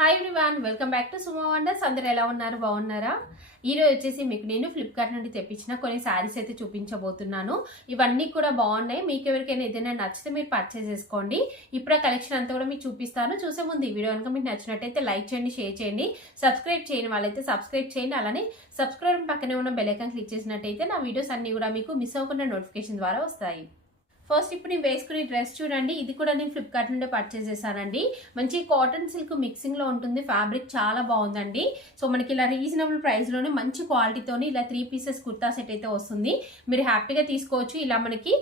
Hi everyone welcome back to Suma wonders అందరు ఎలా ఉన్నారు? బాగున్నారా? ఈరోజు వచ్చేసి మీకు నేను ఫ్లిప్కార్ట్ నుండి తెప్పించిన కొన్ని శారీస్ అయితే చూపించబోతున్నాను. ఇవన్నీ కూడా బాగున్నాయి. మీకు ఎవరికైనా ఏదైనా నచ్చితే మీరు పర్చేస్ చేసుకోండి. ఇప్పుడు ఆ కలెక్షన్ అంతా కూడా మీకు చూపిస్తాను. చూసే ముందు ఈ వీడియో కనుక మీకు నచ్చినట్టయితే లైక్ చేయండి షేర్ చేయండి. సబ్స్క్రైబ్ చేయని వాళ్ళైతే సబ్స్క్రైబ్ చేయండి. అలానే సబ్స్క్రైబ్ పక్కనే ఉన్న బెల్ ఐకాన్ క్లిక్ చేసినట్టయితే నా వీడియోస్ అన్నీ కూడా మీకు మిస్ అవ్వకుండా నోటిఫికేషన్ ద్వారా వస్తాయి. ఫస్ట్ ఇప్పుడు నేను వేసుకునే డ్రెస్ చూడండి. ఇది కూడా నేను ఫ్లిప్కార్ట్ నుండి పర్చేస్ చేశానండి. మంచి కాటన్ సిల్క్ మిక్సింగ్లో ఉంటుంది. ఫ్యాబ్రిక్ చాలా బాగుందండి. సో మనకి ఇలా రీజనబుల్ ప్రైస్లోనే మంచి క్వాలిటీతోని ఇలా త్రీ పీసెస్ కుర్తా సెట్ అయితే వస్తుంది. మీరు హ్యాపీగా తీసుకోవచ్చు. ఇలా మనకి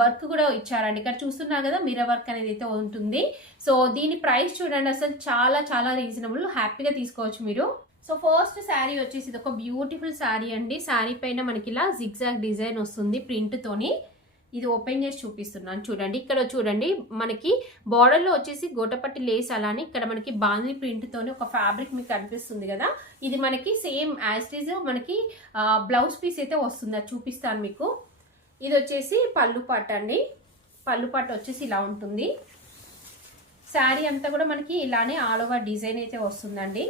వర్క్ కూడా ఇచ్చారండి. ఇక్కడ చూస్తున్నారు కదా మీర వర్క్ అనేది అయితే ఉంటుంది. సో దీని ప్రైస్ చూడండి. అసలు చాలా చాలా రీజనబుల్ హ్యాపీగా తీసుకోవచ్చు మీరు. సో ఫస్ట్ శారీ వచ్చేసి ఇది ఒక బ్యూటిఫుల్ శారీ అండి. శారీ పైన మనకి ఇలా జిగ్జాగ్ డిజైన్ వస్తుంది ప్రింట్తోని ఇది ఓపెన్ చేసి చూపిస్తున్నాను. చూడండి ఇక్కడ చూడండి మనకి బార్డర్లో వచ్చేసి గోటపట్టి లేస్ అలానే ఇక్కడ మనకి బాంధీ ప్రింట్తోనే ఒక ఫ్యాబ్రిక్ మీకు కనిపిస్తుంది కదా. ఇది మనకి సేమ్ యాజ్ మనకి బ్లౌజ్ పీస్ అయితే వస్తుంది. చూపిస్తాను మీకు. ఇది వచ్చేసి పళ్ళు పాట అండి. పళ్ళు పాట వచ్చేసి ఇలా ఉంటుంది. శారీ అంతా కూడా మనకి ఇలానే ఆల్ ఓవర్ డిజైన్ అయితే వస్తుందండి.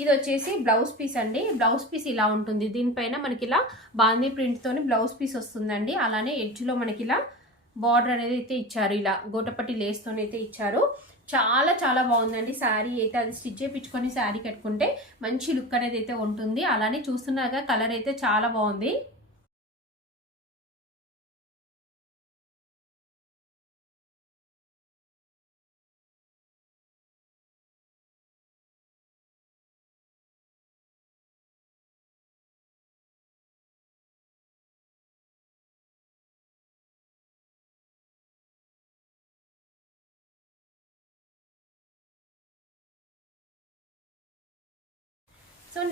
ఇది వచ్చేసి బ్లౌజ్ పీస్ అండి. బ్లౌజ్ పీస్ ఇలా ఉంటుంది. దీనిపైన మనకి ఇలా బాందీ ప్రింట్తోని బ్లౌజ్ పీస్ వస్తుందండి. అలానే ఎడ్జ్లో మనకి ఇలా బార్డర్ అనేది అయితే ఇచ్చారు. ఇలా గోటపట్టి లేస్తోని అయితే ఇచ్చారు. చాలా చాలా బాగుందండి. శారీ అయితే అది స్టిచ్ చేయించుకొని శారీ కట్టుకుంటే మంచి లుక్ అనేది అయితే ఉంటుంది. అలానే చూస్తున్నాగా కలర్ అయితే చాలా బాగుంది.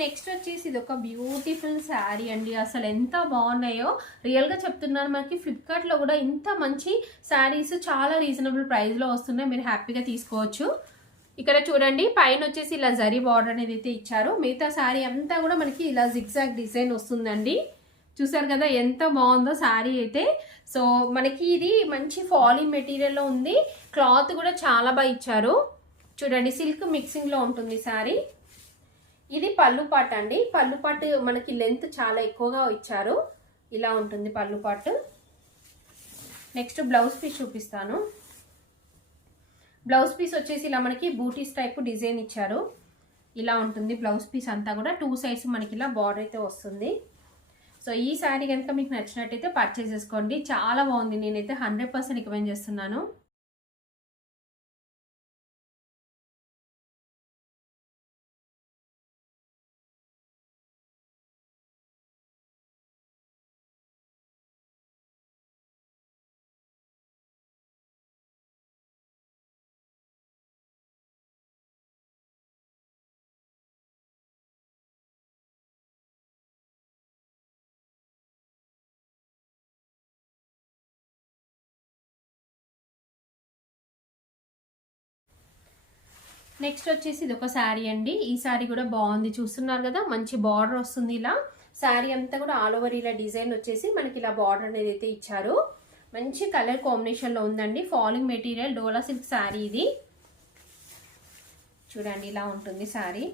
నెక్స్ట్ వచ్చేసి ఇది ఒక బ్యూటిఫుల్ శారీ అండి. అసలు ఎంత బాగున్నాయో రియల్గా చెప్తున్నాను. మనకి ఫ్లిప్కార్ట్లో కూడా ఇంత మంచి శారీస్ చాలా రీజనబుల్ ప్రైస్లో వస్తున్నాయి. మీరు హ్యాపీగా తీసుకోవచ్చు. ఇక్కడ చూడండి పైన వచ్చేసి ఇలా జరీ బార్డర్ అనేది అయితే ఇచ్చారు. మిగతా శారీ అంతా కూడా మనకి ఇలా జిగ్జాగ్ డిజైన్ వస్తుందండి. చూసారు కదా ఎంత బాగుందో శారీ అయితే. సో మనకి ఇది మంచి ఫాలింగ్ మెటీరియల్లో ఉంది. క్లాత్ కూడా చాలా బాగా ఇచ్చారు. చూడండి సిల్క్ మిక్సింగ్లో ఉంటుంది శారీ ఇది పళ్ళు పాట అండి. పళ్ళు పాటు మనకి లెంత్ చాలా ఎక్కువగా ఇచ్చారు. ఇలా ఉంటుంది పళ్ళు పాటు. నెక్స్ట్ బ్లౌజ్ పీస్ చూపిస్తాను. బ్లౌజ్ పీస్ వచ్చేసి ఇలా మనకి బూటీస్ టైప్ డిజైన్ ఇచ్చారు. ఇలా ఉంటుంది బ్లౌజ్ పీస్ అంతా కూడా. టూ సైడ్స్ మనకి ఇలా బార్డర్ అయితే వస్తుంది. సో ఈ శారీ కనుక మీకు నచ్చినట్టయితే పర్చేస్ చేసుకోండి. చాలా బాగుంది. నేనైతే హండ్రెడ్ పర్సెంట్ రికమెండ్ చేస్తున్నాను. నెక్స్ట్ వచ్చేసి ఇది ఒక శారీ అండి. ఈ శారీ కూడా బాగుంది. చూస్తున్నారు కదా మంచి బార్డర్ వస్తుంది ఇలా. శారీ అంతా కూడా ఆల్ ఓవర్ ఇలా డిజైన్ వచ్చేసి మనకి ఇలా బార్డర్ అనేది అయితే ఇచ్చారు. మంచి కలర్ కాంబినేషన్లో ఉందండి. Falling material dola silk sari ఇది. చూడండి ఇలా ఉంటుంది శారీ.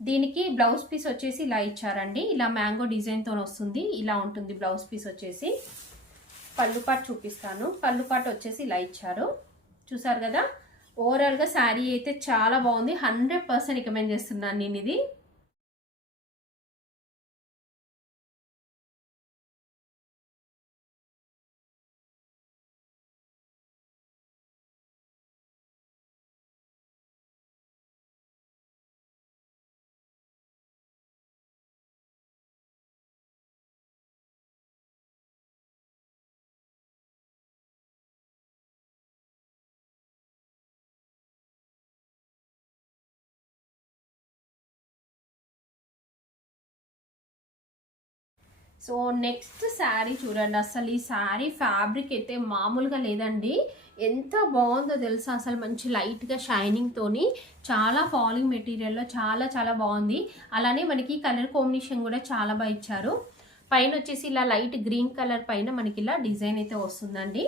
దీనికి బ్లౌజ్ పీస్ వచ్చేసి ఇలా ఇచ్చారండి. ఇలా మ్యాంగో డిజైన్తో వస్తుంది. ఇలా ఉంటుంది బ్లౌజ్ పీస్ వచ్చేసి. పళ్ళు పాటు చూపిస్తాను. పళ్ళు పాటు వచ్చేసి ఇలా ఇచ్చారు. చూసారు కదా? ఓవరాల్గా శారీ అయితే చాలా బాగుంది. హండ్రెడ్ పర్సెంట్ రికమెండ్ చేస్తున్నాను నేను ఇది. సో నెక్స్ట్ శారీ చూడండి అసలు ఈ శారీ ఫ్యాబ్రిక్ అయితే మామూలుగా లేదండి. ఎంత బాగుందో తెలుసా? అసలు మంచి లైట్గా షైనింగ్తోని చాలా ఫాలింగ్ మెటీరియల్లో చాలా చాలా బాగుంది. అలానే మనకి కలర్ కాంబినేషన్ కూడా చాలా బాగా ఇచ్చారు. పైన వచ్చేసి ఇలా లైట్ గ్రీన్ కలర్ పైన మనకి ఇలా డిజైన్ అయితే వస్తుందండి.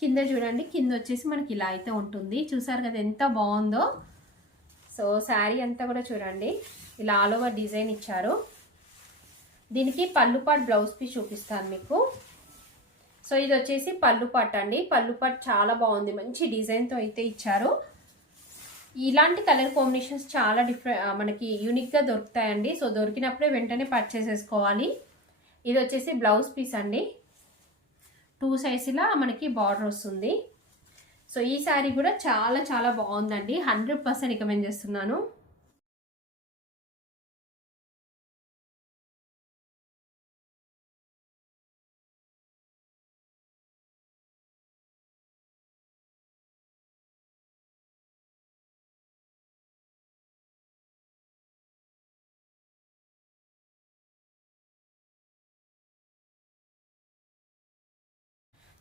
కింద చూడండి కింద వచ్చేసి మనకి ఇలా అయితే ఉంటుంది. చూసారు కదా ఎంత బాగుందో? సో శారీ అంతా కూడా చూడండి ఇలా ఆల్ ఓవర్ డిజైన్ ఇచ్చారు. దీనికి పళ్ళు పాట్ బ్లౌజ్ పీస్ చూపిస్తాను మీకు. సో ఇది వచ్చేసి పళ్ళు అండి. పళ్ళు పాట్ చాలా బాగుంది. మంచి డిజైన్తో అయితే ఇచ్చారు. ఇలాంటి కలర్ కాంబినేషన్స్ చాలా డిఫరెంట్ మనకి యూనిక్గా దొరుకుతాయండి. సో దొరికినప్పుడే వెంటనే పర్చేస్ చేసుకోవాలి. ఇది వచ్చేసి బ్లౌజ్ పీస్ అండి. టూ సైజులా మనకి బార్డర్ వస్తుంది. సో ఈ శారీ కూడా చాలా చాలా బాగుందండి. హండ్రెడ్ పర్సెంట్ రికమెండ్ చేస్తున్నాను.